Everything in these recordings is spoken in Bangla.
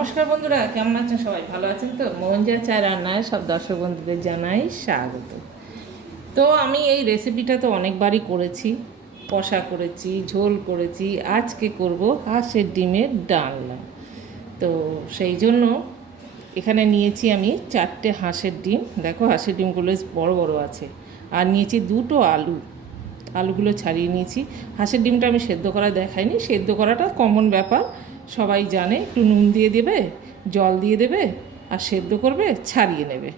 নমস্কার বন্ধুরা, কেমন আছেন? সবাই ভালো আছেন তো? মোহনজা চায় রান্নায় সব দর্শক বন্ধুদের জানাই স্বাগত। তো আমি এই রেসিপিটা তো অনেকবারই করেছি, কষা করেছি, ঝোল করেছি। আজকে করব হাঁসের ডিমের ডালনা। তো সেই জন্য এখানে নিয়েছি আমি 4টে হাঁসের ডিম। দেখো হাঁসের ডিমগুলো বড় বড় আছে। আর নিয়েছি 2টো আলু। আলুগুলো ছাড়িয়ে নিয়েছি। হাঁসের ডিমটা আমি সেদ্ধ করা দেখাইনি, সেদ্ধ করাটা কমন ব্যাপার, সবাই জানে। একটু নুন দিয়ে দেবে, জল দিয়ে দেবে, আর সেদ্ধ করবে, ছাড়িয়ে নেবে।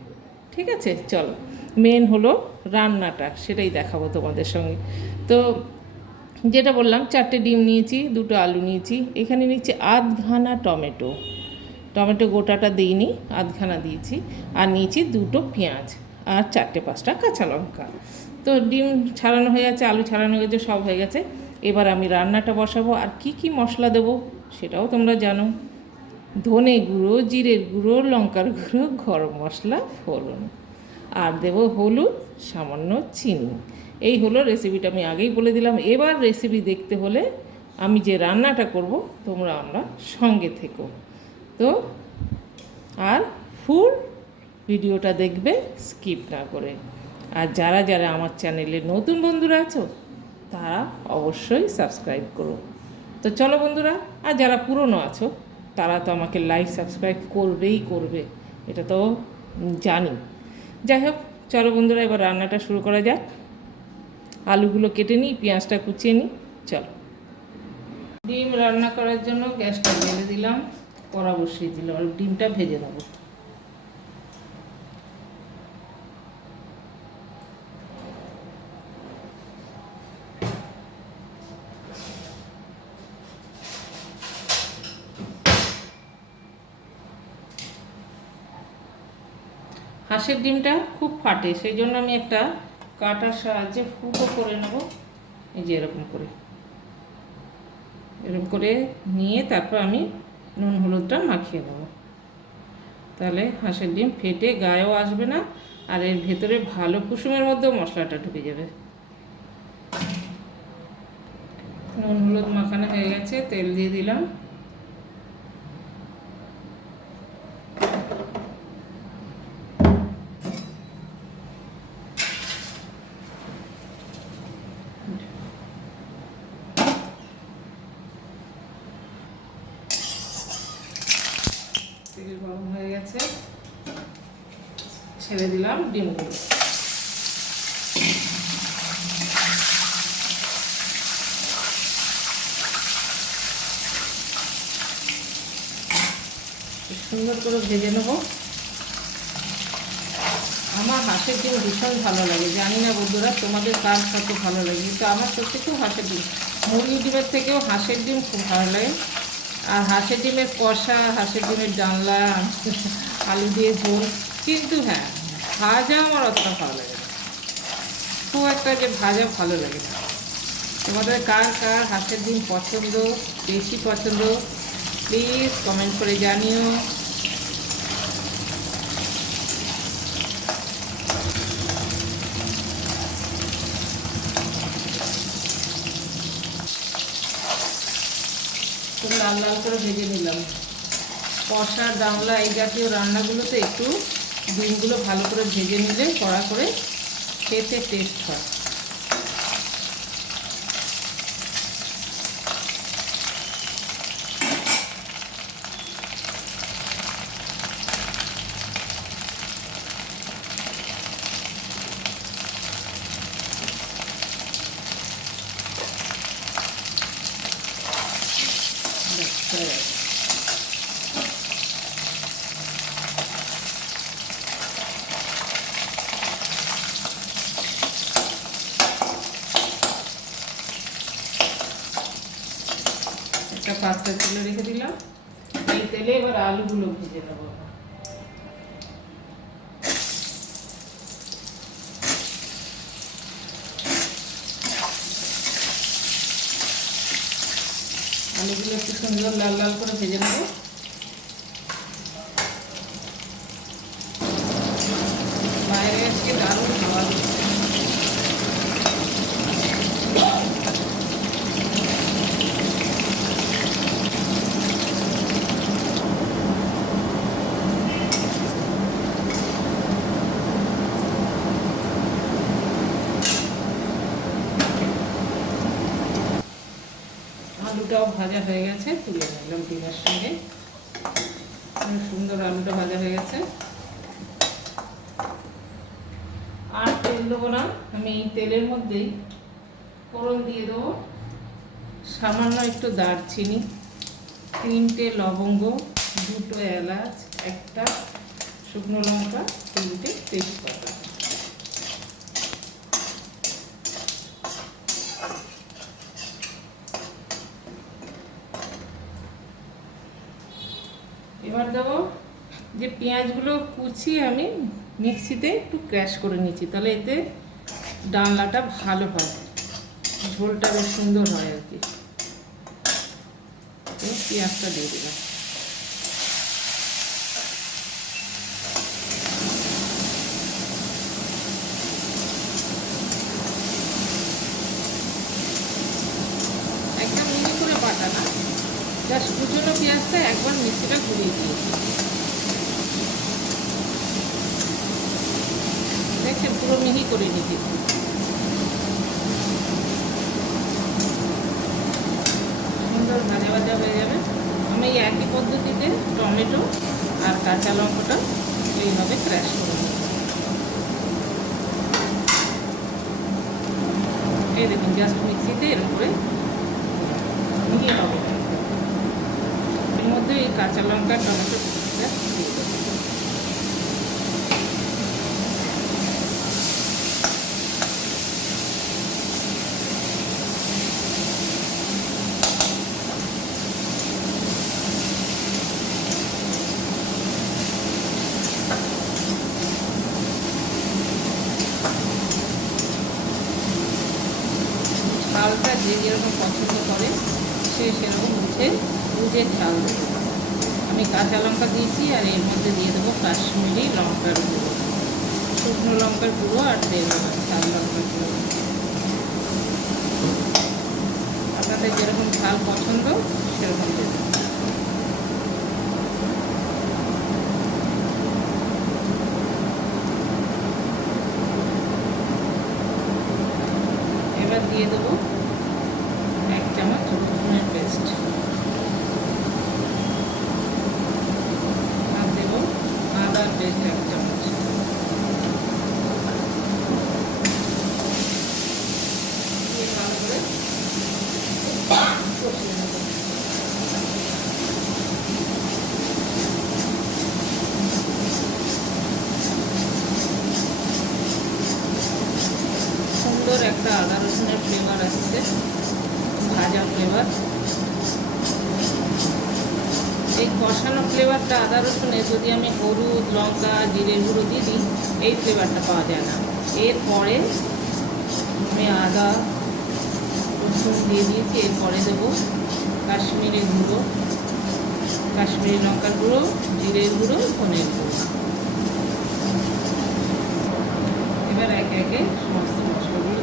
ঠিক আছে, চলো মেন হলো রান্নাটা, সেটাই দেখাবো তোমাদের সঙ্গে। তো যেটা বললাম, 4টে ডিম নিয়েছি, 2টো আলু নিয়েছি, এখানে নিচ্ছি আধখানা টমেটো। টমেটো গোটাটা দিইনি, আধখানা দিয়েছি। আর নিয়েছি 2টো পেঁয়াজ আর 4-5টা কাঁচা লঙ্কা। তো ডিম ছাড়ানো হয়ে গেছে, আলু ছাড়ানো হয়ে গেছে, সব হয়ে গেছে। এবার আমি রান্নাটা বসাবো। আর কি কি মশলা দেবো সেটাও তোমরা জানো। ধনে গুঁড়ো, জিরের গুঁড়ো, লঙ্কার গুঁড়ো, গরম মশলা, ফোড়ন, আর দেবো হলুদ, সামান্য চিনি। এই হলো রেসিপিটা, আমি আগেই বলে দিলাম। এবার রেসিপি দেখতে হলে আমি যে রান্নাটা করব তোমরা আমরা সঙ্গে থেকো। তো আর ফুল ভিডিওটা দেখবে স্কিপ না করে। আর যারা যারা আমার চ্যানেলে নতুন বন্ধুরা আছো তারা অবশ্যই সাবস্ক্রাইব করো। তো চলো বন্ধুরা, আর যারা পুরনো আছো তারা তো আমাকে লাইক সাবস্ক্রাইব করবেই করবে, এটা তো জানি। যাই হোক, চলো বন্ধুরা, এবার রান্নাটা শুরু করা যাক। আলুগুলো কেটে নিই, পেঁয়াজটা কুচিয়ে নিই, চলো। ডিম রান্না করার জন্য গ্যাসটা জ্বেলে দিলাম, কড়া বসিয়ে দিলাম, আর ডিমটা ভেজে নেব। হাঁসের ডিমটা খুব ফাটে, সেই জন্য আমি একটা কাঁটার সাহায্যে ফুটো করে নেব। এই যে এরকম করে, এরকম করে নিয়ে তারপর আমি নুন হলুদটা মাখিয়ে নেব। তাহলে হাঁসের ডিম ফেটে গায়েও আসবে না, আর এর ভেতরে ভালো কুসুমের মধ্যেও মশলাটা ঢুকে যাবে। নুন হলুদ মাখানো হয়ে গেছে, তেল দিয়ে দিলাম। তেল গরম হয়ে গেছে, ছেড়ে দিলাম ডিমগুলো। সুন্দর করে ভেজে নেব। আমার হাঁসের ডিম ভীষণ ভালো লাগে, জানি না বন্ধুরা তোমাদের কার কত ভালো লাগে, কিন্তু আমার সত্যি খুব হাঁসের ডিম, মুরগির ডিমের থেকেও হাঁসের ডিম খুব ভালো লাগে। আর হাঁসের ডিমের কষা, হাঁসের ডিমের ডালনা, আলু দিয়ে ঝোল। কিন্তু হ্যাঁ, ভাজা আমার অতটা ভালো লাগে না, খুব একটা যে ভাজা ভালো লাগে না। তোমাদের কার কার হাঁসের ডিম পছন্দ, বেশি পছন্দ, প্লিজ কমেন্ট করে জানিও। খুব লাল লাল করে ভেজে নিলাম। কষা, ডালনা এই জাতীয় রান্নাগুলোতে একটু ডিমগুলো ভালো করে ভেজে নিলে কড়া করে খেতে টেস্ট হয়। একটা পাত্রে তুলে রেখে দিলাম। এই তেলে এবার আলুগুলো ভেজে নেবো। আলুগুলো একটু সুন্দর লাল লাল করে ভেজে নেবো। বাইরে আজকে দারুণ হাওয়া দিচ্ছে। আলুটাও ভাজা হয়ে গেছে, তুলে নিলাম ডিমের সঙ্গে। সুন্দর আলুটা ভাজা হয়ে গেছে। আর তেল দেবো না, আমি এই তেলের মধ্যেই ফোড়ন দিয়ে দেবো সামান্য একটু দারচিনি, 3টে লবঙ্গ, 2টো এলাচ, 1টা শুকনো লঙ্কা, 3টে তেজপাতা। এবার দেবো যে পেঁয়াজগুলো কুচিয়ে আমি মিক্সিতে একটু ক্র্যাশ করে নিচ্ছি, তাহলে এতে ডালনাটা ভালো হয়, ঝোলটা বেশ সুন্দর হয় আর কি। পেঁয়াজটা দিয়ে দিলাম। একদম মিহি করে বাটা না, জাস্ট কুচনো পেঁয়াজটা একবার মিক্সিটা ঘুরিয়ে দিয়েছি। দেখছেন পুরো মিহি করে নিচ্ছি। সুন্দর ভাজা ভাজা হয়ে যাবে। আমি এই একই পদ্ধতিতে টমেটো আর কাঁচা লঙ্কাটা এইভাবে ক্র্যাশ করে নেব। এই দেখুন জাস্ট মিক্সিতে এরকম করে নিয়ে হবে। এর মধ্যে এই কাঁচা লঙ্কা টমেটো দিয়ে দেবো। ঝালটা যে যেরকম পছন্দ করে সে সেরকম বুঝে ঝাল দেবে। আমি কাঁচা লঙ্কা দিয়েছি আর এর মধ্যে দিয়ে দেবো কাশ্মীরি লঙ্কার গুঁড়ো, শুকনো লঙ্কার গুঁড়ো আর দেবো না ঝাল লঙ্কার গুঁড়ো। আপনাদের যেরকম ঝাল পছন্দ সেরকম দেবেন। এবার দিয়ে দেবো 1 চামচ রসুনের পেস্ট, আর দেবো আদার পেস্ট 1 চামচ। দিয়ে ভালো করে কষিয়ে নেব। সুন্দর একটা আদা রসুনের ফ্লেভার আসছে, ভাজা ফ্লেভার। এই কষানো ফ্লেভারটা আদা রসুনে যদি আমি হলুদ লঙ্কা জিরে গুঁড়ো দিয়ে দিই, এই ফ্লেভারটা পাওয়া যায় না। এরপরে আমি আদা রসুন দিয়ে দিয়েছি, এরপরে দেবো কাশ্মীরি গুঁড়ো, কাশ্মীরি লঙ্কার গুঁড়ো, জিরের গুঁড়ো, ধনের গুঁড়ো। এবার একে একে সমস্ত মশলাগুলো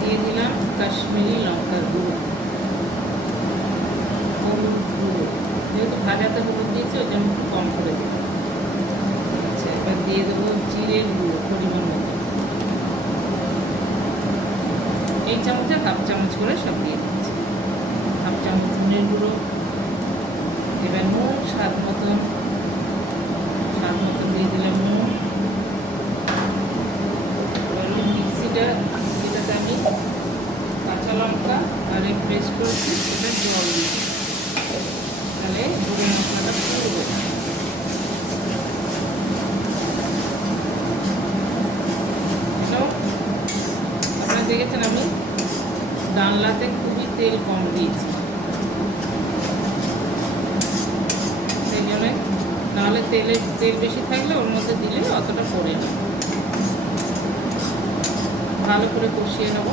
দিয়ে দিলাম কাশ্মীরি লঙ্কার গুঁড়ো, হলুদ গুঁড়ো, যেহেতু ভাজাতে হলুদ দিয়েছি ওই জন্য একটু কম করে দেবো। আচ্ছা, এবার দিয়ে দেবো জিরের গুঁড়ো পরিমাণ মতো, এই চামচে 1/2 চামচ করে সব দিয়ে দিচ্ছি। 1/2 চামচ ধনের গুঁড়ো। এবার নুন স্বাদ মতন দিয়ে দিলাম নুন। এবার যেটাতে আমি কাঁচা লঙ্কা আর পেস্ট করেছি সেটা জল দিই, তাহলে গরম মশলাটা পুরো আপনারা দেখেছেন আমি ডালনাতে খুবই তেল কম দিয়েছি, সেই জন্য নাহলে তেল বেশি থাকলে ওর মধ্যে দিলে অতটা পড়ে না। ভালো করে কষিয়ে নেব।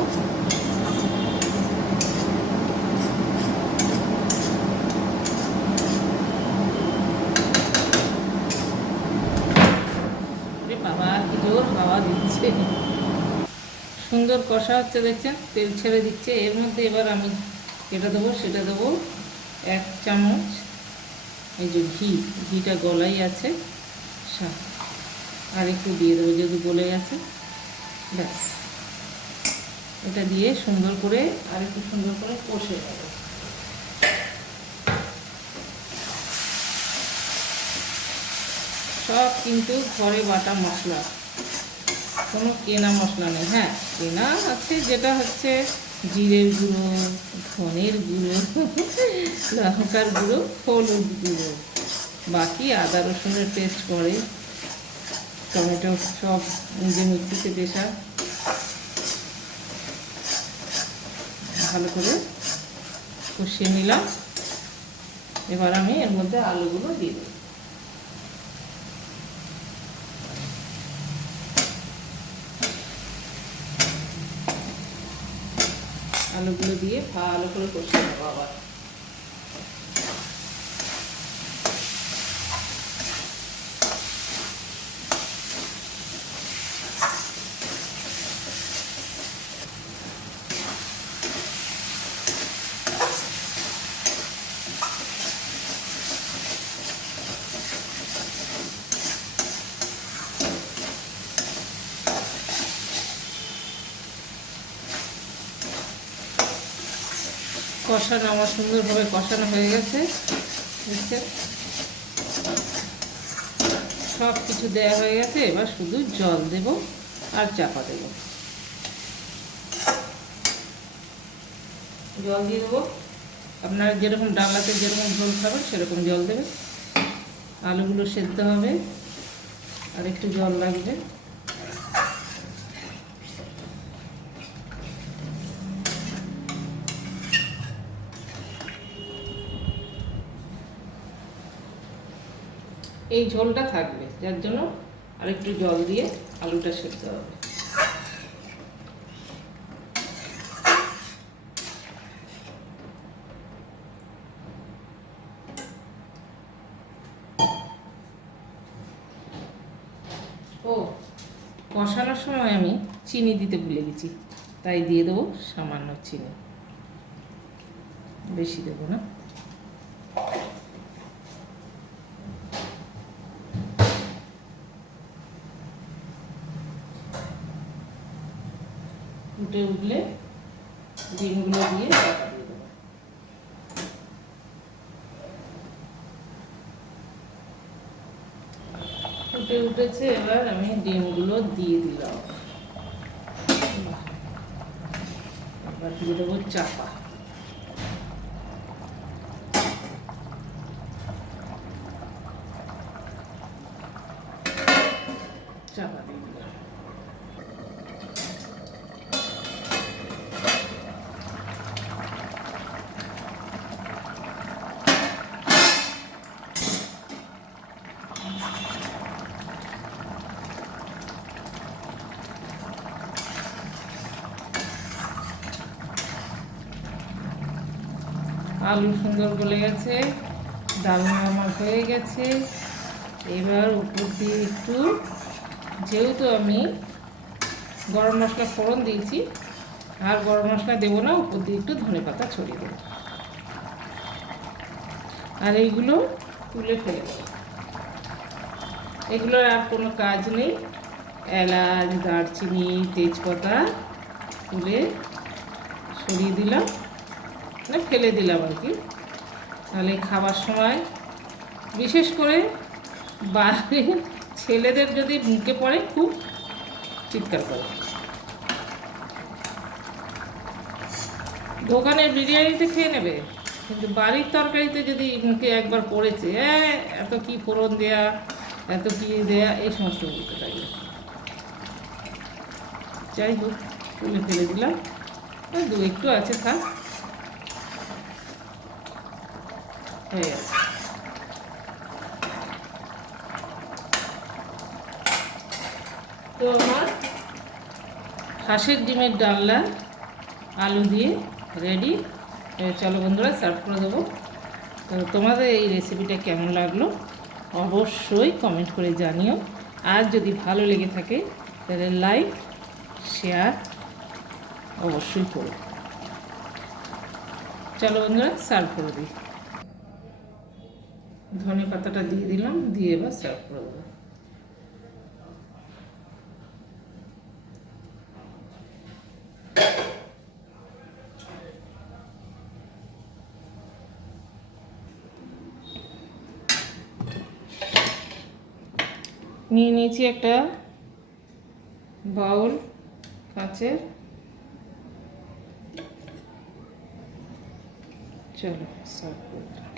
বাবা কি জোর হাওয়া দিচ্ছে, সুন্দর কষা হচ্ছে দেখছেন, তেল ছেড়ে দিচ্ছে। এর মধ্যে এবার আমি যেটা দেবো সেটা দেবো 1 চামচ এই যে ঘিটা গলাই আছে, আর একটু দিয়ে দেবো যেহেতু গলে গেছে। ব্যাস এটা দিয়ে সুন্দর করে আর একটু সুন্দর করে কষে নেব। সব কিন্তু ঘরে বাটা মশলা, কোনো কেনা মশলা নেই। হ্যাঁ, কেনা আছে যেটা হচ্ছে জিরের গুঁড়ো, ধনের গুঁড়ো, লঙ্কার গুঁড়ো, হলুদ গুঁড়ো, বাকি আদা রসুনের পেস্ট করে, টমেটো সব নিজে মিক্সিতে পেশা। ভালো করে কষিয়ে নিলাম। এবার আমি এর মধ্যে আলুগুলো দিয়ে দেব। আলুগুলো দিয়ে ভালো করে কষিয়ে নেবো আবার। কষানো আমার সুন্দরভাবে কষানো হয়ে গেছে, বুঝছেন? সব কিছু দেওয়া হয়ে গেছে। এবার শুধু জল দেব আর চাপা দেব। জল দিয়ে দেবো, আপনারা যেরকম ডালাতে যেরকম ঝোল খাবেন সেরকম জল দেবেন। আলুগুলো সেদ্ধ হবে, আর একটু জল লাগবে। এই ঝোলটা থাকবে, যার জন্য আরেকটু জল দিয়ে আলুটা সেদ্ধ হবে। ও, কষানোর সময় আমি চিনি দিতে ভুলে গেছি, তাই দিয়ে দেবো সামান্য চিনি, বেশি দেবো না। ফুটে উঠলে ডিমগুলো দিয়ে ঢাকা দিয়ে দেবো। ফুটে উঠেছে, এবার আমি ডিমগুলো দিয়ে দিলাম। এবার দিয়ে দেবো চাপা। চাপা দিয়ে দিলাম। আলু সুন্দর গলে গেছে, ডালনা আমার হয়ে গেছে। এবার উপর দিয়ে একটু, যেহেতু আমি গরম মশলা ফোড়ন দিয়েছি, আর গরম মশলা দেবো না, উপর দিয়ে একটু ধনেপাতা ছড়িয়ে দেবো। আর এইগুলো তুলে ফেলে দেবো। এগুলোর আর কোনো কাজ নেই। এলাচ, দারচিনি, তেজপাতা তুলে সরিয়ে দিলাম, মানে ফেলে দিলাম আর কি। তাহলে খাবার সময়, বিশেষ করে বাইরে ছেলেদের যদি মুখে পড়ে খুব চিৎকার করে। দোকানের বিরিয়ানিতে খেয়ে নেবে, কিন্তু বাড়ির তরকারিতে যদি মুখে একবার পড়েছে, এত কি ফোড়ন দেয়া, এত কি দেয়া, এই সমস্ত বলতে লাগে। যাই হোক, তুলে ফেলে দিলাম। দু একটু আছে, থাক, হয়ে গেছে। তো আমার হাঁসের ডিমের ডালনা আলু দিয়ে রেডি। চলো বন্ধুরা, সার্ভ করে দেবো। তো তোমাদের এই রেসিপিটা কেমন লাগলো অবশ্যই কমেন্ট করে জানিও। আর যদি ভালো লেগে থাকে তাহলে লাইক, শেয়ার অবশ্যই করো। চলো বন্ধুরা, সার্ভ করে দিই। ধনে পাতাটা দিয়ে দিলাম, দিয়ে এবার সার্ভ করে দেবো। নিয়ে নিয়েছি একটা বাউল কাঁচের। চলো সার্ভ করে দিলাম।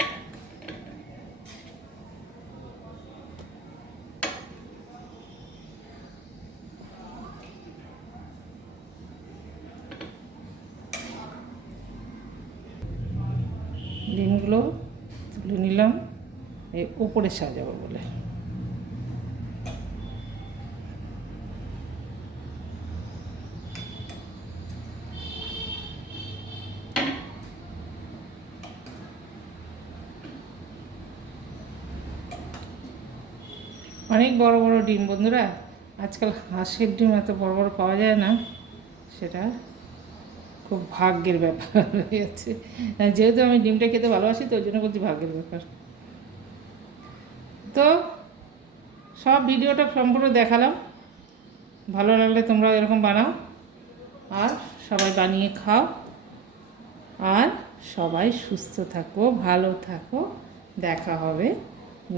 ডিমগুলো তুলে নিলাম এই উপরে সাজাবো বলে। অনেক বড় বড় ডিম বন্ধুরা, আজকাল হাঁসের ডিম এত বড় বড় পাওয়া যায় না, সেটা খুব ভাগ্যের ব্যাপার হয়ে যাচ্ছে। যেহেতু আমি ডিমটা খেতে ভালোবাসি তো ওই জন্য বলছি ভাগ্যের ব্যাপার। তো সব ভিডিওটা সম্পূর্ণ দেখালাম, ভালো লাগলে তোমরা এরকম বানাও আর সবাই বানিয়ে খাও, আর সবাই সুস্থ থাকো, ভালো থাকো। দেখা হবে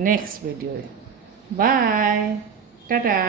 নেক্সট ভিডিওয়ে। By, tata.